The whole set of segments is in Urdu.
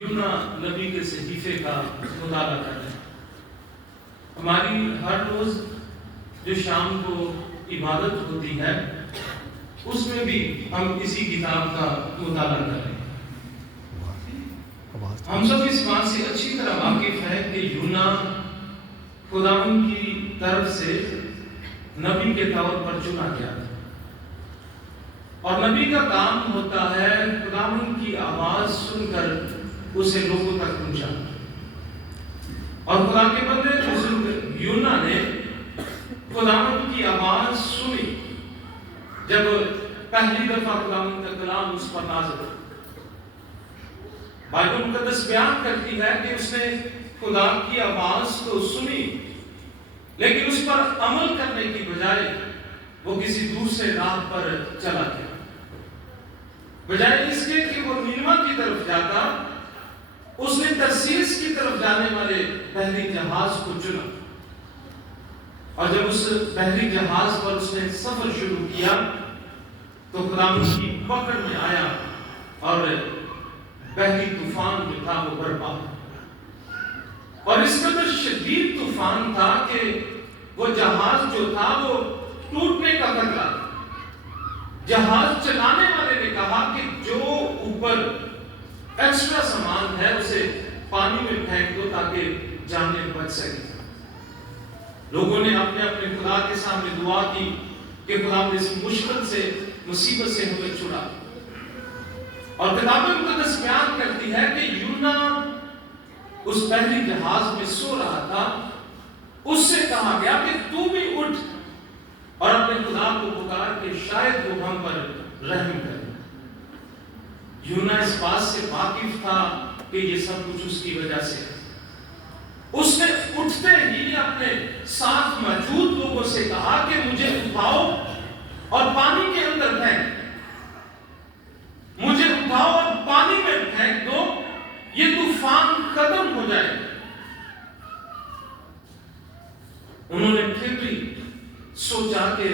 یونا نبی کے صحیفے کا مطالعہ کر رہے ہیں۔ ہماری ہر روز جو شام کو عبادت ہوتی ہے اس میں بھی ہم اسی کتاب کا مطالعہ کر رہے ہیں۔ ہم سب اس بات سے اچھی طرح واقف ہیں کہ یونا خداوند کی طرف سے نبی کے طور پر چنا گیا تھا، اور نبی کا کام ہوتا ہے خداوند کی آواز سن کر اسے لوگوں تک پہنچانا۔ اور خدا کے بندے بزرگ یونا نے خداوند کی آواز سنی جب پہلی دفعہ خداوند کا کلام اس پر نازل ہوا۔ بائبل مقدس بیان کرتی ہے کہ اس نے خدا کی آواز کو سنی، لیکن اس پر عمل کرنے کی بجائے وہ کسی دوسرے راہ پر چلا گیا۔ بجائے اس کے کہ وہ نیمہ کی طرف جاتا، اس نے ترسیس کی طرف جانے والے بحری جہاز کو چنا، اور جب اس بحری جہاز پر اس نے سفر شروع کیا تو خداوند کی پکڑ میں آیا اور بحری طوفان جو تھا وہ برپا ہوا۔ اور اس قدر شدید طوفان تھا کہ وہ جہاز جو تھا وہ ٹوٹنے کا خطرہ تھا۔ جہاز چلانے والے نے کہا کہ جو اوپر ایکسٹرا سامان ہے اسے پانی میں پھینک دو تاکہ جانیں بچ سکیں۔ لوگوں نے اپنے اپنے خدا کے سامنے دعا کی کہ خدا اس مشکل سے مصیبت سے ہمیں چھڑا۔ اور کتاب مقدس بیان کرتی ہے کہ یونا اس بحری جہاز میں سو رہا تھا، اس سے کہا گیا کہ تو بھی اٹھ اور اپنے خدا کو پکار کہ شاید وہ ہم پر رحم کرے۔ یونا اس بات سے واقف تھا کہ یہ سب کچھ اس کی وجہ سے ہے۔ اس نے اٹھتے ہی اپنے ساتھ موجود لوگوں سے کہا کہ مجھے اٹھاؤ اور پانی کے اندر پھینک، مجھے اٹھاؤ اور پانی میں پھینک دو، یہ طوفان ختم ہو جائے۔ انہوں نے پھر بھی سوچا کہ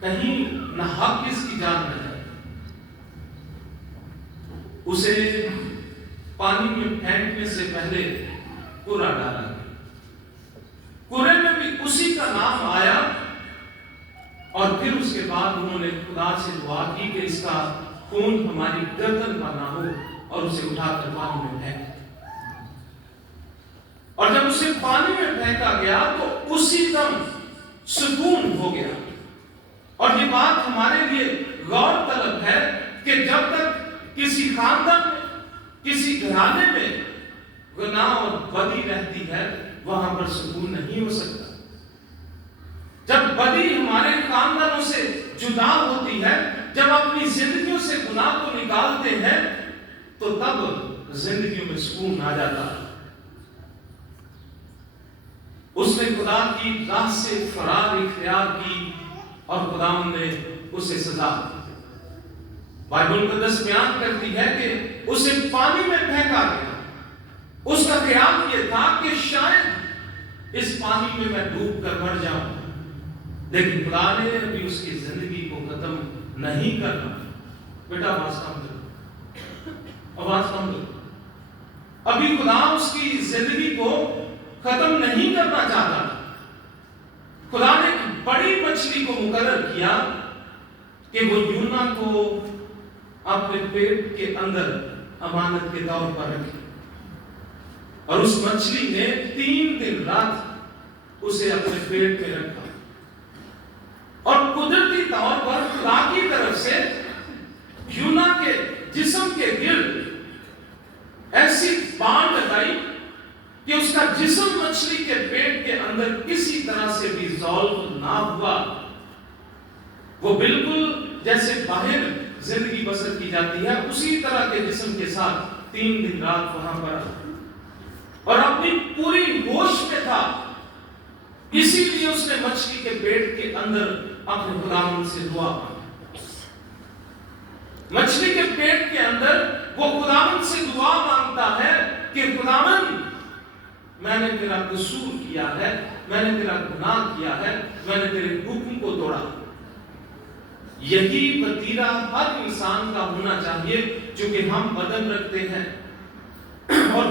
کہیں ناحق اس کی جان نہ جائے۔ اسے پانی میں پھینکنے سے پہلے قرہ ڈالا گیا۔ قرے میں بھی اسی کا نام آیا، اور پھر اس کے بعد انہوں نے خدا سے دعا کی کہ اس کا خون ہماری گردن پر نہ ہو، اور اسے اٹھا کر پانی میں پھینک۔ اور جب اسے پانی میں پھینکا گیا تو اسی دم سکون ہو گیا۔ اور یہ بات ہمارے لیے غور طلب ہے کہ جب تک کسی خاندان میں، کسی گھرانے میں گناہ اور بدی رہتی ہے وہاں پر سکون نہیں ہو سکتا۔ جب بدی ہمارے خاندانوں سے جدا ہوتی ہے، جب اپنی زندگیوں سے گناہ کو نکالتے ہیں تو تب زندگیوں میں سکون آ جاتا ہے۔ اس نے خدا کی راہ سے فرار اختیار کی اور خداوند نے اسے سزا دی۔ بائبل مقدس بیان کرتی ہے کہ اسے پانی میں پھینکا گیا۔ اس کا خیال یہ تھا کہ شاید اس پانی میں ڈوب کر مر جاؤں، لیکن خدا نے ابھی اس کی زندگی کو ختم نہیں کرنا۔ بیٹا آواز کم کرو، آواز کم کرو۔ ابھی خدا اس کی زندگی کو ختم نہیں کرنا چاہتا۔ خدا نے ایک بڑی مچھلی کو مقرر کیا کہ وہ یونا کو اپنے پیٹ کے اندر امانت کے طور پر رکھے، اور اس مچھلی نے 3 دن رات اسے اپنے پیٹ میں رکھا۔ اور قدرتی طور پر خدا کی طرف سے یونا کے جسم کے گرد ایسی باڑ لگائی کہ اس کا جسم مچھلی کے پیٹ کے اندر کسی طرح سے بھی ڈسالو نہ ہوا۔ وہ بالکل جیسے باہر زندگی بسر کی جاتی ہے اسی طرح کے جسم کے ساتھ 3 دن رات وہاں پر اور اپنی پوری ہوش میں تھا۔ اسی لیے اس نے مچھلی کے پیٹ کے اندر اپنے خداوند سے دعا مانگی۔ مچھلی کے پیٹ کے اندر وہ خداوند سے دعا مانگتا ہے کہ خداوند میں نے تیرا قصور کیا ہے، میں نے تیرا گناہ کیا ہے، میں نے تیرے حکم کو توڑا۔ یہی وتیرہ ہر انسان کا ہونا چاہیے، چونکہ ہم بدن رکھتے ہیں،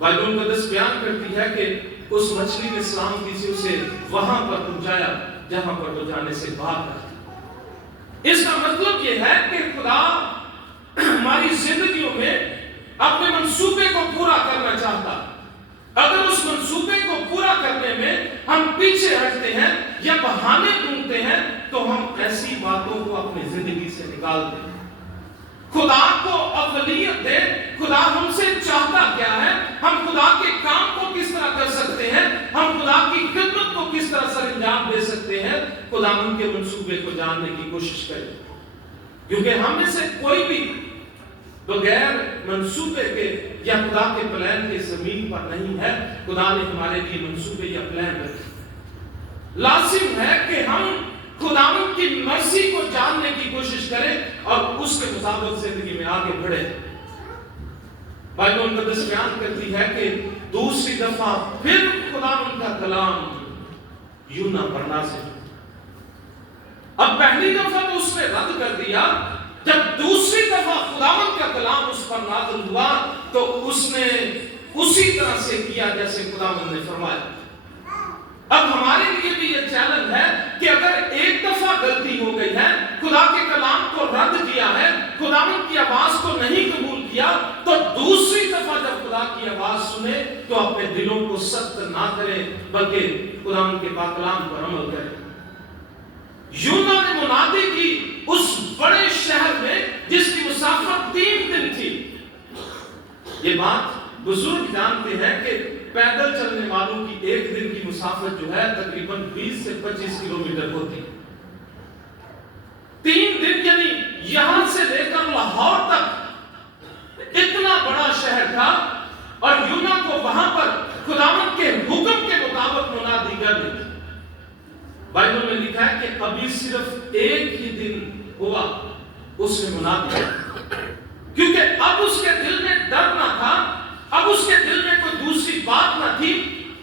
بائبل مقدس بیان کرتی ہے کہ اس مچھلی نے سلامتی سے اسے وہاں پر پہنچایا جہاں پر وہ جانے سے باہر تھا۔ اس کا مطلب یہ ہے کہ خدا ہماری زندگیوں میں اپنے منصوبے کو پورا کرنا چاہتا۔ اگر اس منصوبے کو پورا کرنے میں ہم پیچھے ہٹتے ہیں یا بہانے ڈھونڈتے ہیں تو ہم ایسی باتوں کو اپنی زندگی سے نکال دیں۔ خدا کو اولیت دیں۔ خدا ہم سے چاہتا کیا ہے، ہم خدا کے کام کو کس طرح کر سکتے ہیں، ہم خدا کی خدمت کو کس طرح سر انجام دے سکتے ہیں، خدا ان کے منصوبے کو جاننے کی کوشش کریں۔ کیونکہ ہم میں سے کوئی بھی بغیر منصوبے کے یا خدا کے پلان کے زمین پر نہیں ہے۔ خدا نے ہمارے لیے منصوبے یا پلان رکھے۔ لازم ہے کہ ہم خداوند کی مرضی کو جاننے کی کوشش کریں اور اس کے مطابق زندگی میں آگے بڑھیں۔ بائبل مقدس بیان کرتی ہے کہ دوسری دفعہ پھر خداوند کا کلام یونا پر نازل۔ اب پہلی دفعہ تو اس نے رد کر دیا، جب دوسری دفعہ خداوند کا کلام اس پر نازل ہوا تو اس نے اسی طرح سے کیا جیسے خداوند نے فرمایا۔ اب ہمارے لیے بھی یہ چیلنج ہے کہ اگر ایک دفعہ غلطی ہو گئی ہے، خدا کے کلام کو رد کیا ہے، خداوند کی آواز کو نہیں قبول کیا، تو دوسری دفعہ جب خدا کی آواز سنے تو اپنے دلوں کو سخت نہ کریں بلکہ خداوند کے پاک کلام پر عمل کریں۔ یونا نے منادی کی اس بڑے شہر میں جس کی مسافت 3 دن تھی۔ یہ بات بزرگ جانتے ہیں کہ پیدل چلنے والوں کی 1 دن کی مسافت جو ہے تقریباً 20 سے 25 کلومیٹر ہوتی ہے۔ 3 دن یعنی یہاں سے لے کر لاہور تک اتنا بڑا شہر تھا اور یونا کو وہاں پر خداوند کے حکم کے مطابق منادی کر دی۔ بائبل میں لکھا ہے کہ ابھی صرف 1 ہی دن ہوا اس نے منادی کیا، کیونکہ اب اس کے دل میں ڈر نہ تھا، اب اس کے دل میں کوئی دوسری بات نہ تھی۔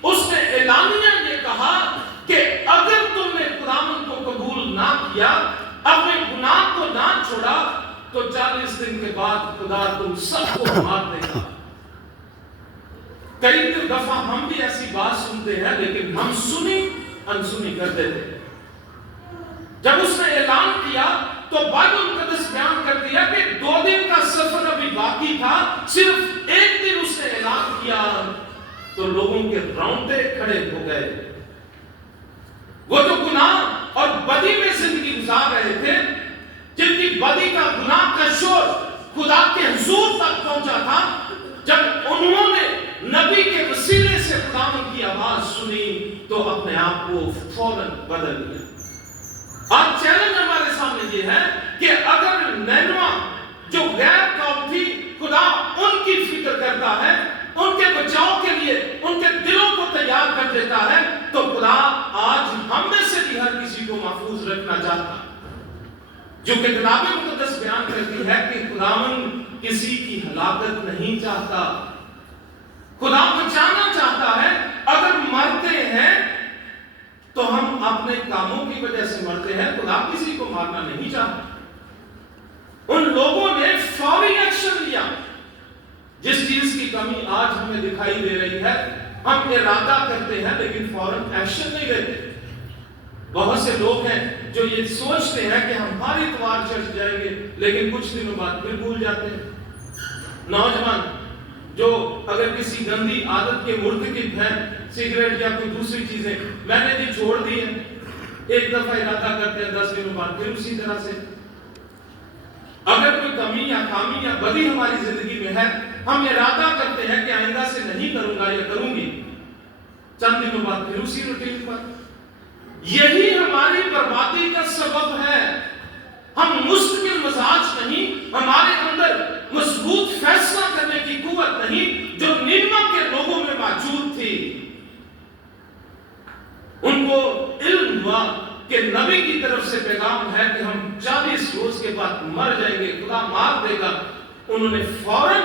اس نے اعلانیہ یہ کہا کہ اگر تم نے خداوند کو قبول نہ کیا، اپنے گناہ کو نہ چھوڑا، تو 40 دن کے بعد خدا تم سب کو مار دے گا۔ کئی دفعہ ہم بھی ایسی بات سنتے ہیں لیکن ہم سنی انسنی کر دیتے ہیں۔ جب اس نے اعلان کیا تو بائبل مقدس بیان کر دیا کہ 2 دن کا سفر ابھی باقی تھا، صرف 1 دن اس نے اعلان کیا تو لوگوں کے رونگٹے کھڑے ہو گئے۔ وہ جو گناہ اور بدی میں زندگی گزار رہے تھے، جن کی بدی کا گناہ کا شور خدا کے حضور تک پہنچا تھا، جب انہوں نے نبی کے وسیلے سے خداوند کی آواز سنی تو اپنے آپ کو فوراً بدل دیا۔ آج چیلنج ہمارے سامنے یہ ہے کہ اگر نینوا جو غیر قوم تھی، خدا ان کی فکر کرتا ہے، ان کے بچاؤ کے لیے ان کے دلوں کو تیار کر دیتا ہے، تو خدا آج ہم میں سے بھی ہر کسی کو محفوظ رکھنا چاہتا ہے۔ جو کہ کتاب مقدس بیان کرتی ہے کہ خداوند کسی کی ہلاکت نہیں چاہتا، خدا بچانا چاہتا ہے۔ اگر مرتے ہیں تو ہم اپنے کاموں کی وجہ سے مرتے ہیں، خدا کسی کو مارنا نہیں چاہتا۔ ان لوگوں نے فوری ایکشن لیا۔ جس چیز کی کمی آج ہمیں دکھائی دے رہی ہے، ہم ارادہ کرتے ہیں لیکن فوراً ایکشن نہیں لیتے۔ بہت سے لوگ ہیں جو یہ سوچتے ہیں کہ ہم ہر اتوار چرچ جائیں گے لیکن کچھ دنوں بعد پھر بھول جاتے ہیں۔ نوجوان جو اگر کسی گندی عادت کے مرتکب ہیں، سگریٹ یا کوئی دوسری چیزیں، میں نے جی چھوڑ دی ہے، ایک دفعہ ارادہ کرتے ہیں 10 دنوں بعد پھر اسی طرح سے۔ اگر کوئی کمی یا خامی یا بدی ہماری زندگی میں ہے، ہم ارادہ کرتے ہیں کہ آئندہ سے نہیں کروں گا یا کروں گی، چند دنوں بعد پھر اسی روٹین پر۔ یہی ہماری بربادی کا سبب ہے۔ ہم مستقل مزاج نہیں، ہمارے اندر مضبوط فیصلہ کرنے کی قوت نہیں جو نینوا کے لوگوں میں موجود تھی۔ ان کو علم ہوا کہ نبی کی طرف سے پیغام ہے کہ ہم 40 روز کے بعد مر جائیں گے، خدا مار دے گا۔ انہوں نے فوراً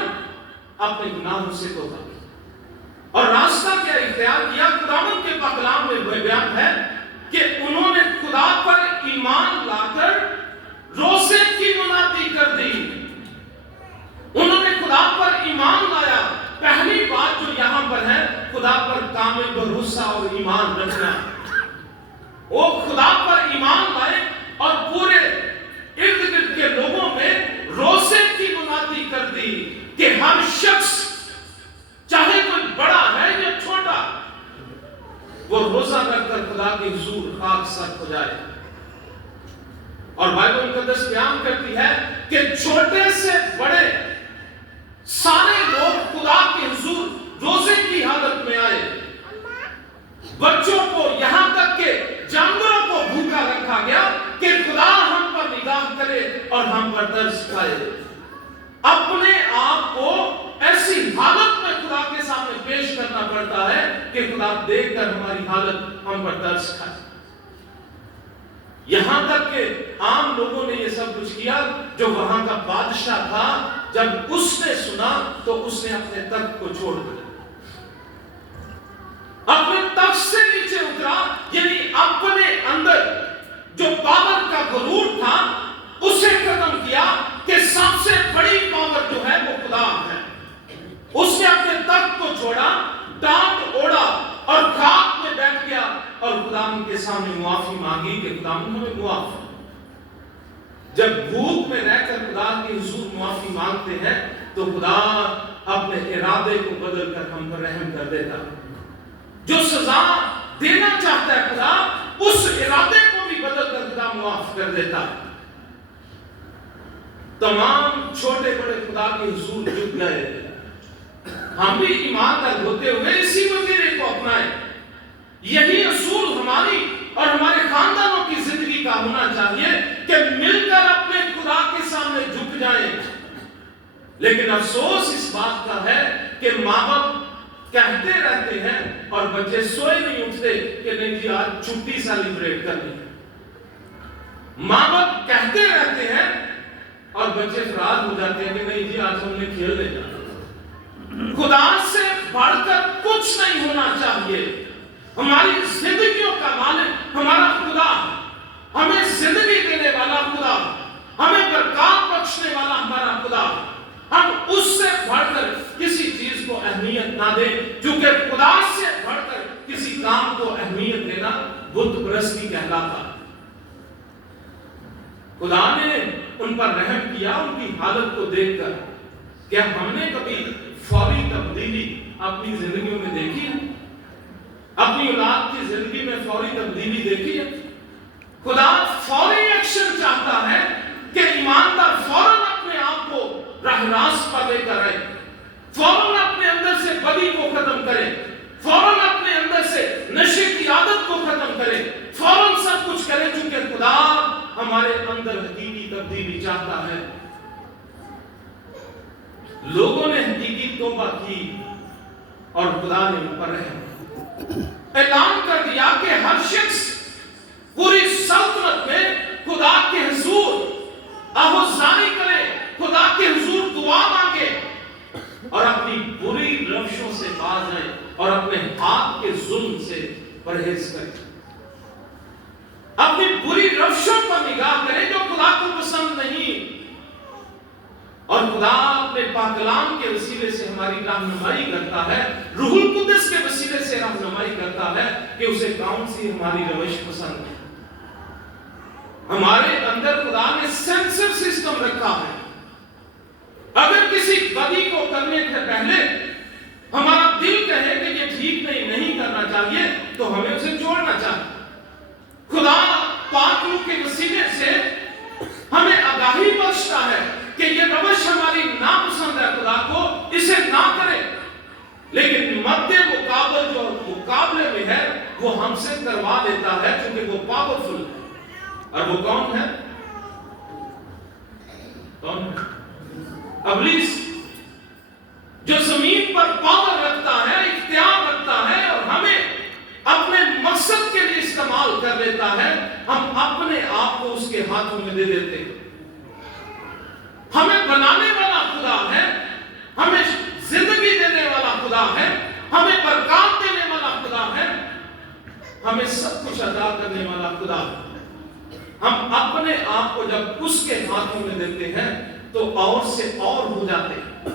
اپنے گناہوں سے توبہ کی اور راستہ کیا اختیار کیا۔ خداوند کے پاک کلام میں بیان ہے کہ انہوں نے خدا پر ایمان لا کر روزے کی منادی کر دی۔ انہوں نے خدا پر ایمان لایا۔ پہلی بات جو خدا پر کامل بھروسہ اور ایمان رکھنا. وہ خدا پر ایمان لائے اور پورے ارد گرد کے لوگوں میں روزے کی منادی کر دی کہ ہر شخص چاہے کوئی بڑا ہے یا چھوٹا وہ روزہ رکھ کر خدا کے حضور خاک سر ہو جائے. اور بائبل مقدس بیان کرتی ہے کہ چھوٹے سے بڑے سارے لوگ خدا کے حضور روزے کی حالت میں آئے. بچوں کو یہاں تک کہ جانوروں کو بھوکا رکھا گیا کہ خدا ہم پر نگاہ کرے اور ہم پر ترس کھائے. اپنے آپ کو ایسی حالت میں خدا کے سامنے پیش کرنا پڑتا ہے کہ خدا دیکھ کر ہماری حالت ہم پر ترس کھائے. یہاں تک کہ عام لوگوں نے یہ سب کچھ کیا. جو وہاں کا بادشاہ تھا جب اس نے سنا تو اس نے اپنے تخت کو چھوڑ دیا, اپنے تخت سے نیچے اترا. یعنی اپنے اندر جو پاور کا غرور تھا اسے ختم کیا کہ سب سے بڑی پاور جو ہے وہ خدا ہے. اس نے اپنے تخت کو چھوڑا, ڈانٹ اوڑا اور خاک میں بیٹھ گیا اور خدا کے سامنے معافی مانگی کہ خدا ہمیں معاف. جب بھوک میں رہ کر خدا کے حضور معافی مانگتے ہیں تو خدا اپنے ارادے کو بدل کر ہم پر رحم کر دیتا. جو سزا دینا چاہتا ہے خدا اس ارادے کو بھی بدل کر خدا معاف کر دیتا. تمام چھوٹے بڑے خدا کے حضور جھک گئے. ہم بھی ایماندار ہوتے ہوئے اسی وسیلے کو اپنائیں. یہی اصول ہماری اور ہمارے خاندانوں کی زندگی کا ہونا چاہیے کہ مل کر اپنے خدا کے سامنے جھک جائیں. لیکن افسوس اس بات کا ہے کہ ماں باپ کہتے رہتے ہیں اور بچے سوئے نہیں اٹھتے کہ نہیں جی آج چھٹی سیلیبریٹ کرنی. ماں باپ کہتے رہتے ہیں اور بچے فرار ہو جاتے ہیں کہ نہیں جی آج ہم نے کھیلنے جانا. خدا سے بڑھ کر کچھ نہیں ہونا چاہیے. ہماری زندگیوں کا مالک ہمارا خدا ہے. ہمیں زندگی دینے والا خدا ہے. ہمیں برکات بخشنے والا ہمارا خدا ہے. ہم اس سے بڑھ کر کسی چیز کو اہمیت نہ دیں, کیونکہ خدا سے بڑھ کر کسی کام کو اہمیت دینا بت پرستی کہلاتا. خدا نے ان پر رحم کیا ان کی حالت کو دیکھ کر. کیا ہم نے کبھی فوری تبدیلی اپنی زندگیوں میں دیکھی ہے؟ اپنی اولاد کی زندگی میں فوری تبدیلی دیکھی ہے؟ خدا فوری ایکشن چاہتا ہے کہ ایماندار فوراً اپنے آپ کو راہ راست پر لے کر آئے, فوراً اپنے اندر سے بدی کو ختم کرے, فوراً اپنے اندر سے نشے کی عادت کو ختم کرے, فوراً سب کچھ کرے, چونکہ خدا ہمارے اندر حقیقی تبدیلی چاہتا ہے. لوگوں نے حقیقی توبہ کی اور خدا نے ان پر رحم اعلان کر دیا کہ ہر شخص پوری سلطنت میں خدا کے حضور آہوزانی کرے, خدا کے حضور دعا مانگے اور اپنی بری روشوں سے باز آئے اور اپنے ہاتھ کے ظلم سے پرہیز کرے. اپنی بری روشوں پر نگاہ کرے جو خدا کو پسند نہیں. اور خدا اپنے پاک کلام کے وسیلے سے ہماری رہنمائی کرتا ہے, روح القدس کے وسیلے سے رہنمائی کرتا ہے کہ اسے کون سی ہماری روش پسند ہے. ہمارے اندر خدا نے سینسر سسٹم رکھا ہے. اگر کسی بدی کو کرنے سے پہلے ہمارا دل کہے کہ یہ ٹھیک نہیں کرنا چاہیے تو ہمیں اسے چھوڑنا چاہیے. خدا پاک روح کے وسیلے سے ہمیں آگاہی بخشتا ہے کہ یہ روش ہماری ناپسند ہے, خدا کو اسے نہ کرے. لیکن مد مقابل جو مقابلے میں ہے وہ ہم سے کروا لیتا ہے کیونکہ وہ پاورفل ہے. اور وہ کون ہے؟ کون ہے؟ ابلیس, جو زمین پر پاور رکھتا ہے, اختیار رکھتا ہے اور ہمیں اپنے مقصد کے لیے استعمال کر لیتا ہے. ہم اپنے آپ کو اس کے ہاتھوں میں دے دیتے ہیں. ہمیں بنانے والا خدا ہے, ہمیں زندگی دینے والا خدا ہے, ہمیں برکات دینے والا خدا ہے, ہمیں سب کچھ عطا کرنے والا خدا ہے. ہم اپنے آپ کو جب اس کے ہاتھوں میں دیتے ہیں تو اور سے اور ہو جاتے ہیں.